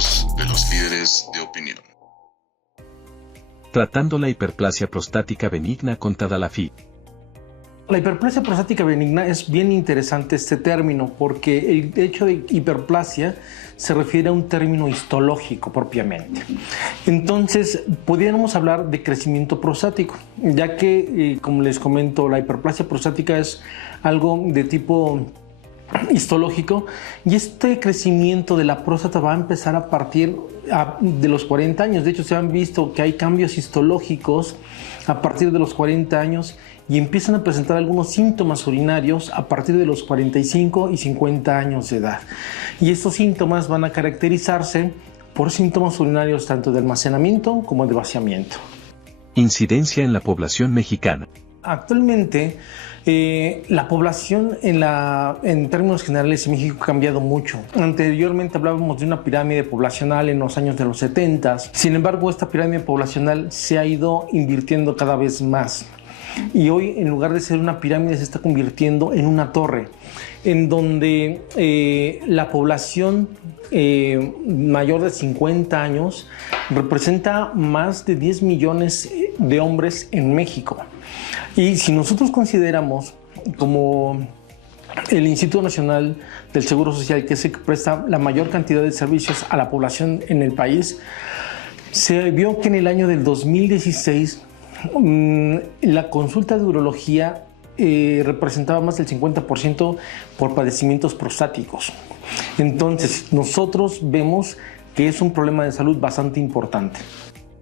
voz de los líderes de opinión. Tratando la hiperplasia prostática benigna con Tadalafil. La hiperplasia prostática benigna es bien interesante este término porque el hecho de hiperplasia se refiere a un término histológico propiamente. Entonces, pudiéramos hablar de crecimiento prostático, ya que, como les comento, la hiperplasia prostática es algo de tipo histológico y este crecimiento de la próstata va a empezar a partir de los 40 años. De hecho, se han visto que hay cambios histológicos a partir de los 40 años y empiezan a presentar algunos síntomas urinarios a partir de los 45 y 50 años de edad. Y estos síntomas van a caracterizarse por síntomas urinarios tanto de almacenamiento como de vaciamiento. Incidencia en la población mexicana. Actualmente, la población en términos generales en México ha cambiado mucho. Anteriormente hablábamos de una pirámide poblacional en los años de los 70. Sin embargo, esta pirámide poblacional se ha ido invirtiendo cada vez más. Y hoy, en lugar de ser una pirámide, se está convirtiendo en una torre, en donde la población mayor de 50 años representa más de 10 millones de hombres en México. Y si nosotros consideramos como el Instituto Nacional del Seguro Social, que es el que presta la mayor cantidad de servicios a la población en el país, se vio que en el año del 2016 la consulta de urología representaba más del 50% por padecimientos prostáticos. Entonces, nosotros vemos que es un problema de salud bastante importante.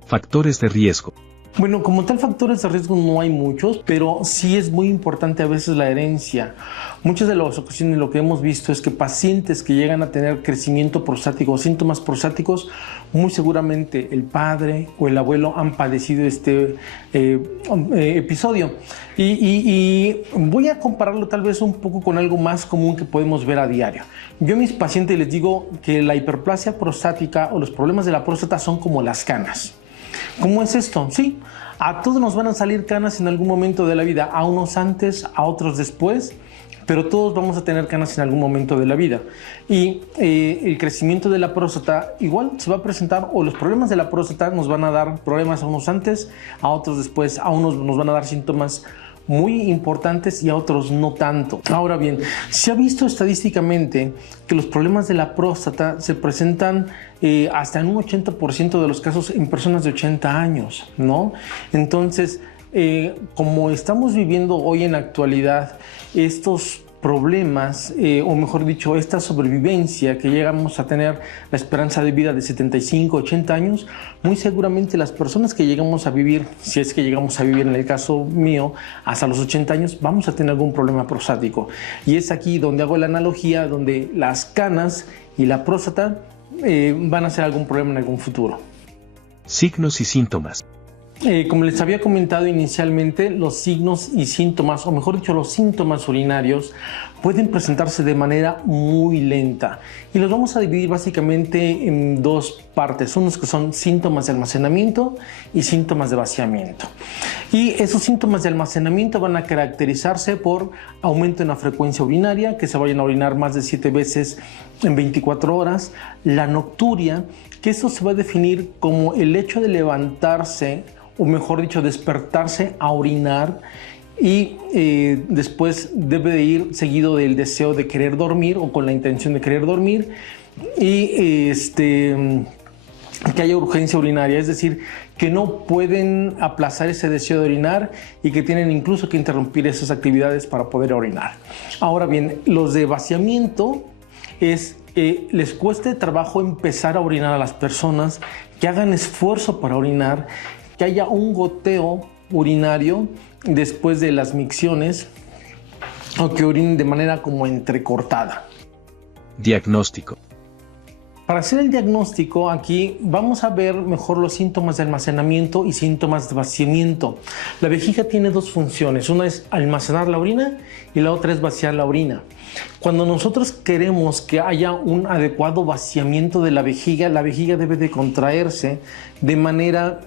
Factores de riesgo. Bueno, como tal, factores de riesgo no hay muchos, pero sí es muy importante a veces la herencia. Muchas de las ocasiones lo que hemos visto es que pacientes que llegan a tener crecimiento prostático o síntomas prostáticos, muy seguramente el padre o el abuelo han padecido este episodio. Y voy a compararlo tal vez un poco con algo más común que podemos ver a diario. Yo a mis pacientes les digo que la hiperplasia prostática o los problemas de la próstata son como las canas. ¿Cómo es esto? Sí, a todos nos van a salir canas en algún momento de la vida, a unos antes, a otros después, pero todos vamos a tener canas en algún momento de la vida. Y el crecimiento de la próstata igual se va a presentar, o los problemas de la próstata nos van a dar problemas a unos antes, a otros después, a unos nos van a dar síntomas muy importantes y a otros no tanto. Ahora bien, se ha visto estadísticamente que los problemas de la próstata se presentan hasta en un 80% de los casos en personas de 80 años, ¿no? Entonces, como estamos viviendo hoy en la actualidad estos problemas, o mejor dicho, esta sobrevivencia que llegamos a tener la esperanza de vida de 75, 80 años, muy seguramente las personas que llegamos a vivir, si es que llegamos a vivir en el caso mío, hasta los 80 años, vamos a tener algún problema prostático. Y es aquí donde hago la analogía, donde las canas y la próstata van a ser algún problema en algún futuro. Signos y síntomas. Como les había comentado inicialmente, los signos y síntomas, o mejor dicho, los síntomas urinarios, pueden presentarse de manera muy lenta. Y los vamos a dividir básicamente en dos partes, unos que son síntomas de almacenamiento y síntomas de vaciamiento. Y esos síntomas de almacenamiento van a caracterizarse por aumento en la frecuencia urinaria, que se vayan a orinar más de 7 veces en 24 horas, la nocturia, que esto se va a definir como el hecho de levantarse, o mejor dicho, despertarse a orinar, y después debe de ir seguido del deseo de querer dormir o con la intención de querer dormir, y que haya urgencia urinaria, es decir, que no pueden aplazar ese deseo de orinar y que tienen incluso que interrumpir esas actividades para poder orinar. Ahora bien, los de vaciamiento es que les cueste trabajo empezar a orinar a las personas, que hagan esfuerzo para orinar, que haya un goteo urinario después de las micciones o que orinen de manera como entrecortada. Diagnóstico. Para hacer el diagnóstico, aquí vamos a ver mejor los síntomas de almacenamiento y síntomas de vaciamiento. La vejiga tiene dos funciones, una es almacenar la orina y la otra es vaciar la orina. Cuando nosotros queremos que haya un adecuado vaciamiento de la vejiga debe de contraerse de manera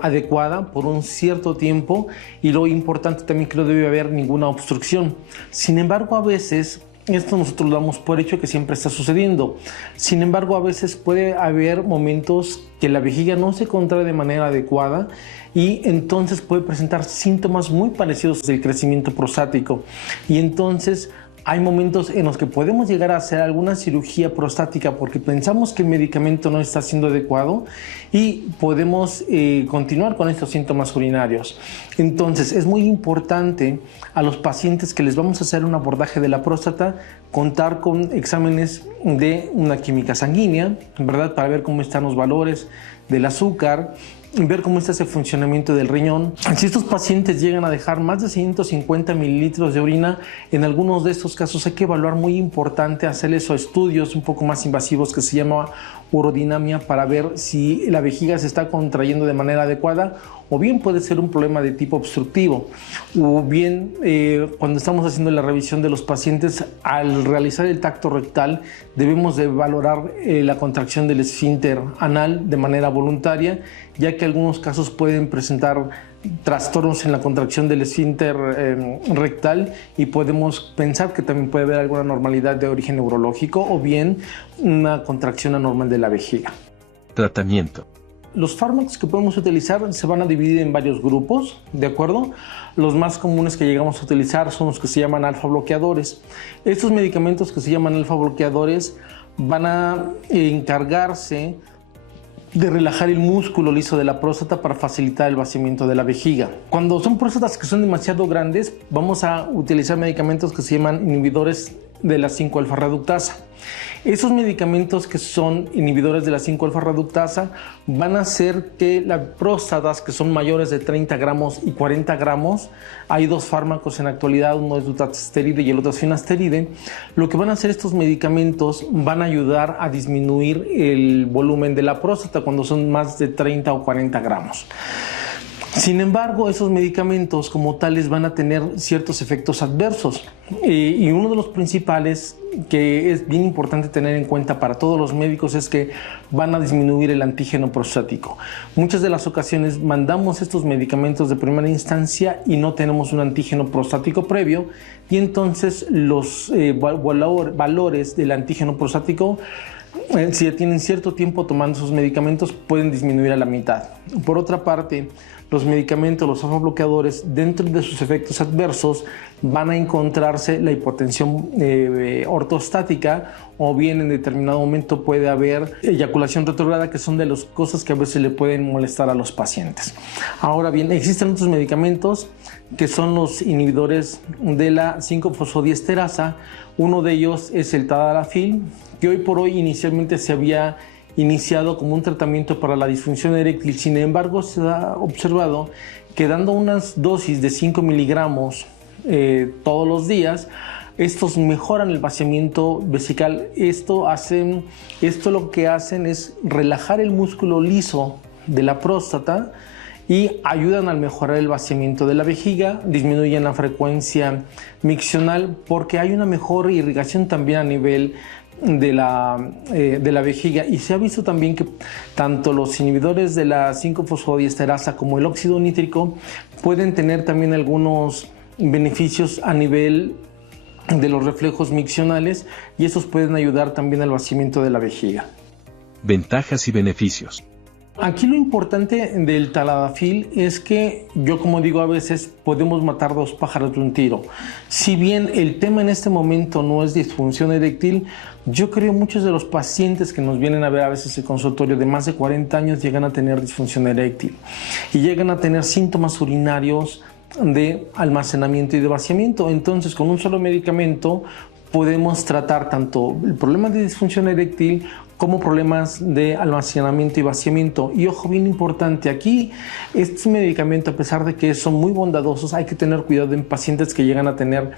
adecuada por un cierto tiempo, y lo importante también que no debe haber ninguna obstrucción. Sin embargo, a veces esto nosotros lo damos por hecho que siempre está sucediendo. Sin embargo, a veces puede haber momentos que la vejiga no se contrae de manera adecuada y entonces puede presentar síntomas muy parecidos del crecimiento prostático. Y entonces hay momentos en los que podemos llegar a hacer alguna cirugía prostática porque pensamos que el medicamento no está siendo adecuado y podemos continuar con estos síntomas urinarios. Entonces es muy importante a los pacientes que les vamos a hacer un abordaje de la próstata contar con exámenes de una química sanguínea, ¿verdad? Para ver cómo están los valores del azúcar, ver cómo está ese funcionamiento del riñón. Si estos pacientes llegan a dejar más de 150 mililitros de orina, en algunos de estos casos hay que evaluar, muy importante, hacerles estudios un poco más invasivos que se llama urodinamia para ver si la vejiga se está contrayendo de manera adecuada, o bien puede ser un problema de tipo obstructivo, o bien cuando estamos haciendo la revisión de los pacientes, al realizar el tacto rectal debemos de valorar la contracción del esfínter anal de manera voluntaria, ya que algunos casos pueden presentar trastornos en la contracción del esfínter rectal y podemos pensar que también puede haber alguna anormalidad de origen neurológico o bien una contracción anormal de la vejiga. Tratamiento. Los fármacos que podemos utilizar se van a dividir en varios grupos, ¿de acuerdo? Los más comunes que llegamos a utilizar son los que se llaman alfa bloqueadores. Estos medicamentos que se llaman alfa bloqueadores van a encargarse de relajar el músculo liso de la próstata para facilitar el vaciamiento de la vejiga. Cuando son próstatas que son demasiado grandes, vamos a utilizar medicamentos que se llaman inhibidores de la 5-alfa reductasa. Esos medicamentos que son inhibidores de la 5-alfa reductasa van a hacer que las próstatas que son mayores de 30 gramos y 40 gramos, hay dos fármacos en la actualidad, uno es dutasteride y el otro es finasteride, lo que van a hacer estos medicamentos van a ayudar a disminuir el volumen de la próstata cuando son más de 30 o 40 gramos. Sin embargo, esos medicamentos como tales van a tener ciertos efectos adversos y uno de los principales que es bien importante tener en cuenta para todos los médicos es que van a disminuir el antígeno prostático. Muchas de las ocasiones mandamos estos medicamentos de primera instancia y no tenemos un antígeno prostático previo y entonces los valores del antígeno prostático, si ya tienen cierto tiempo tomando esos medicamentos, pueden disminuir a la mitad. Por otra parte, los medicamentos, los alfa bloqueadores, dentro de sus efectos adversos van a encontrarse la hipotensión ortostática o bien en determinado momento puede haber eyaculación retrógrada, que son de las cosas que a veces le pueden molestar a los pacientes. Ahora bien, existen otros medicamentos que son los inhibidores de la 5-fosfodiesterasa. Uno de ellos es el tadalafil, que hoy por hoy inicialmente se había iniciado como un tratamiento para la disfunción eréctil. Sin embargo, se ha observado que dando unas dosis de 5 miligramos todos los días, estos mejoran el vaciamiento vesical. Esto lo que hacen es relajar el músculo liso de la próstata y ayudan a mejorar el vaciamiento de la vejiga, disminuyen la frecuencia miccional porque hay una mejor irrigación también a nivel de la vejiga, y se ha visto también que tanto los inhibidores de la 5-fosfodiesterasa como el óxido nítrico pueden tener también algunos beneficios a nivel de los reflejos miccionales y esos pueden ayudar también al vaciamiento de la vejiga. Ventajas y beneficios. Aquí lo importante del tadalafil es que yo, como digo, a veces podemos matar dos pájaros de un tiro. Si bien el tema en este momento no es disfunción eréctil, yo creo que muchos de los pacientes que nos vienen a ver a veces el consultorio de más de 40 años llegan a tener disfunción eréctil y llegan a tener síntomas urinarios de almacenamiento y de vaciamiento. Entonces, con un solo medicamento podemos tratar tanto el problema de disfunción eréctil como problemas de almacenamiento y vaciamiento. Y ojo, bien importante, aquí este medicamento, a pesar de que son muy bondadosos, hay que tener cuidado en pacientes que llegan a tener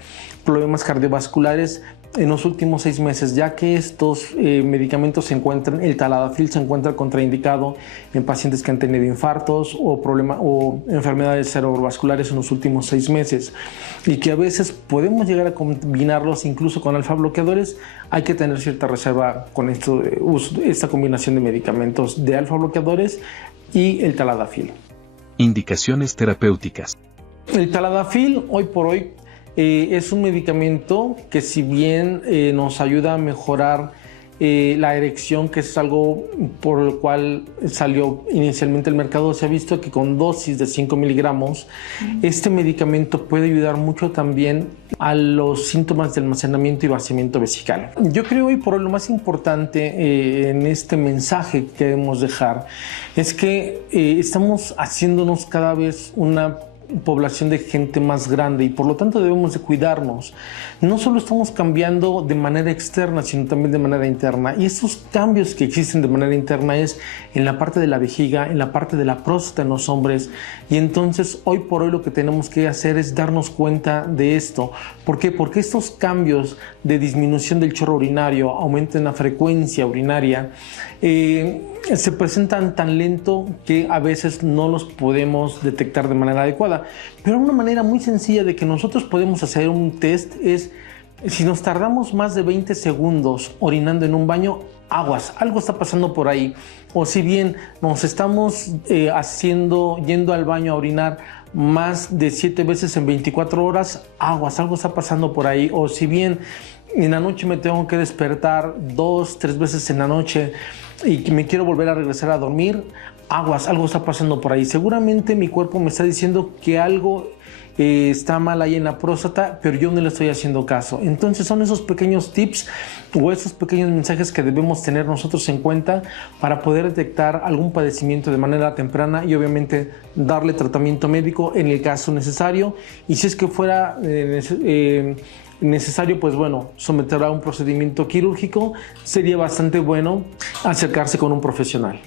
problemas cardiovasculares en los últimos 6 meses, ya que estos medicamentos el tadalafil se encuentra contraindicado en pacientes que han tenido infartos o enfermedades cerebrovasculares en los últimos 6 meses y que a veces podemos llegar a combinarlos incluso con alfa bloqueadores. Hay que tener cierta reserva con esta combinación de medicamentos de alfa bloqueadores y el tadalafil. Indicaciones terapéuticas. El tadalafil hoy por hoy Es un medicamento que, si bien nos ayuda a mejorar la erección, que es algo por lo cual salió inicialmente al mercado, se ha visto que con dosis de 5 miligramos, este medicamento puede ayudar mucho también a los síntomas de almacenamiento y vaciamiento vesical. Yo creo hoy por hoy lo más importante en este mensaje que queremos dejar es que estamos haciéndonos cada vez una población de gente más grande y por lo tanto debemos de cuidarnos. No solo estamos cambiando de manera externa, sino también de manera interna, y estos cambios que existen de manera interna es en la parte de la vejiga, en la parte de la próstata en los hombres, y entonces hoy por hoy lo que tenemos que hacer es darnos cuenta de esto. ¿Por qué? Porque estos cambios de disminución del chorro urinario, aumento en la frecuencia urinaria, se presentan tan lento que a veces no los podemos detectar de manera adecuada. Pero una manera muy sencilla de que nosotros podemos hacer un test es, si nos tardamos más de 20 segundos orinando en un baño, aguas, algo está pasando por ahí. O si bien nos estamos yendo al baño a orinar más de 7 veces en 24 horas, aguas, algo está pasando por ahí. O si bien en la noche me tengo que despertar 2, 3 veces en la noche y me quiero volver a regresar a dormir, aguas, algo está pasando por ahí. Seguramente mi cuerpo me está diciendo que algo está mal ahí en la próstata, pero yo no le estoy haciendo caso. Entonces son esos pequeños tips o esos pequeños mensajes que debemos tener nosotros en cuenta para poder detectar algún padecimiento de manera temprana y obviamente darle tratamiento médico en el caso necesario, y si es que fuera necesario, pues bueno, someterlo a un procedimiento quirúrgico, sería bastante bueno acercarse con un profesional.